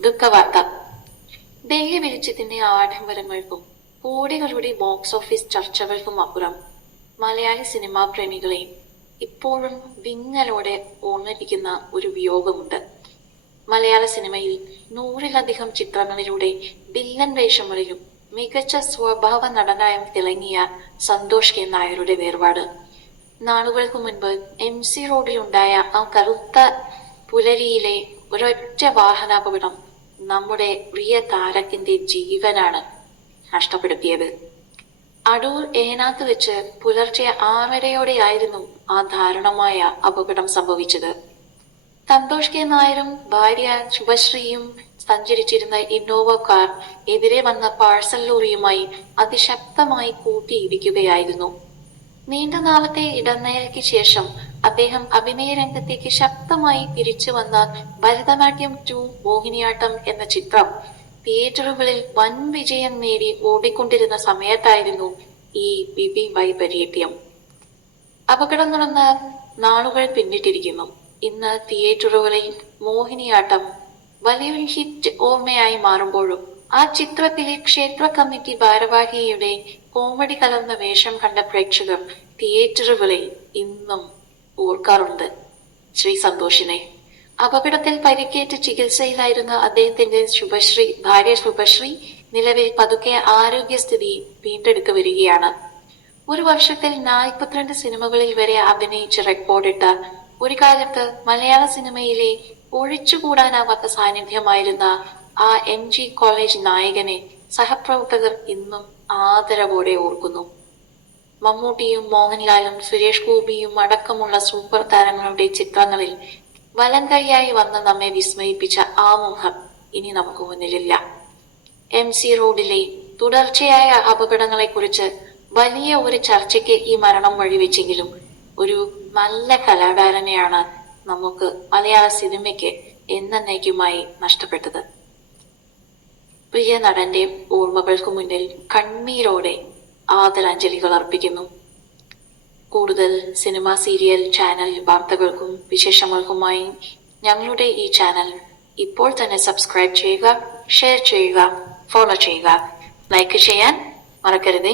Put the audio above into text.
ദുഃഖവാർത്ത. ഡൽഹി വെളിച്ചത്തിന്റെ ആഡംബരങ്ങൾക്കും കോടികളുടെ box office ചർച്ചകൾക്കും അപ്പുറം മലയാളി സിനിമാ പ്രേമികളെയും ഇപ്പോഴും വിങ്ങലോടെ ഓർമ്മിപ്പിക്കുന്ന ഒരു വിയോഗമുണ്ട്. മലയാള സിനിമയിൽ 100-ലധികം ചിത്രങ്ങളിലൂടെ വില്ലൻ വേഷങ്ങളിലും മികച്ച സ്വഭാവ നടനായും തിളങ്ങിയ സന്തോഷ് കെ നായരുടെ വേർപാട്. നാളുകൾക്ക് മുൻപ് MC റോഡിലുണ്ടായ ആ കറുത്ത പുലരിയിലെ ഒരൊറ്റ വാഹനാപകടം നമ്മുടെ പ്രിയ താരത്തിന്റെ ജീവനാണ് നഷ്ടപ്പെടുത്തിയത്. അടൂർ ഏനാത്ത് വെച്ച് പുലർച്ചെ 6:30-ഓടെയായിരുന്നു ആ ദാരുണമായ അപകടം സംഭവിച്ചത്. സന്തോഷ് കെ നായരും ഭാര്യ ശുഭശ്രീയും സഞ്ചരിച്ചിരുന്ന ഇന്നോവ കാർ എതിരെ വന്ന പാഴ്സൽ ലോറിയുമായി അതിശക്തമായി കൂട്ടിയിടിക്കുകയായിരുന്നു. നീണ്ട നാളത്തെ ഇടനേരയ്ക്ക് ശേഷം അദ്ദേഹം അഭിനയ രംഗത്തേക്ക് ശക്തമായി തിരിച്ചു വന്ന ഭരതനാട്യം 2 മോഹിനിയാട്ടം എന്ന ചിത്രം തിയേറ്ററുകളിൽ വൻ വിജയം നേടി ഓടിക്കൊണ്ടിരുന്ന സമയത്തായിരുന്നു ഈ വിധി വൈപരീത്യം. അപകടം നടന്ന നാളുകൾ പിന്നിട്ടിരിക്കുന്നു. ഇന്ന് തിയേറ്ററുകളിൽ മോഹിനിയാട്ടം വലിയൊരു ഹിറ്റ് ഓർമ്മയായി മാറുമ്പോഴും ആ ചിത്രത്തിലെ ക്ഷേത്ര കമ്മിറ്റി ഭാരവാഹിയുടെ കോമഡി കലർന്ന വേഷം കണ്ട പ്രേക്ഷകർ തിയേറ്ററുകളിൽ ഇന്നും ഓർക്കാറുണ്ട് ശ്രീ സന്തോഷിനെ. അപകടത്തിൽ പരിക്കേറ്റ് ചികിത്സയിലായിരുന്ന അദ്ദേഹത്തിന്റെ ഭാര്യ ശുഭശ്രീ നിലവിൽ പതുക്കെ ആരോഗ്യസ്ഥിതി വീണ്ടെടുത്തു വരികയാണ്. ഒരു വർഷത്തിൽ 42 സിനിമകളിൽ വരെ അഭിനയിച്ച് റെക്കോർഡിട്ട ഒരു കാലത്ത് മലയാള സിനിമയിലെ ഒഴിച്ചുകൂടാനാവാത്ത സാന്നിധ്യമായിരുന്ന ആ MG കോളേജ് നായകനെ സഹപ്രവർത്തകർ ഇന്നും ആദരവോടെ ഓർക്കുന്നു. മമ്മൂട്ടിയും മോഹൻലാലും സുരേഷ് ഗോപിയും അടക്കമുള്ള സൂപ്പർ താരങ്ങളുടെ ചിത്രങ്ങളിൽ വലംകൈയായി വന്ന് നമ്മെ വിസ്മയിപ്പിച്ച ആ മുഖം ഇനി നമുക്ക് മുന്നിലില്ല. MC റോഡിലെ തുടർച്ചയായ അപകടങ്ങളെക്കുറിച്ച് വലിയ ഒരു ചർച്ചയ്ക്ക് ഈ മരണം വഴിവെച്ചെങ്കിലും ഒരു നല്ല കലാകാരനെയാണ് നമുക്ക് മലയാള സിനിമയ്ക്ക് എന്നേക്കുമായി നഷ്ടപ്പെട്ടത്. പ്രിയ നടന്റെ ഓർമ്മകൾക്ക് മുന്നിൽ കണ്ണീരോടെ ആദരാഞ്ജലികൾ അർപ്പിക്കുന്നു. കൂടുതൽ സിനിമ, സീരിയൽ, ചാനൽ വാർത്തകൾക്കും വിശേഷങ്ങൾക്കുമായി ഞങ്ങളുടെ ഈ ചാനൽ ഇപ്പോൾ തന്നെ സബ്സ്ക്രൈബ് ചെയ്യുക, ഷെയർ ചെയ്യുക, ഫോളോ ചെയ്യുക, ലൈക്ക് ചെയ്യാൻ മറക്കരുത്.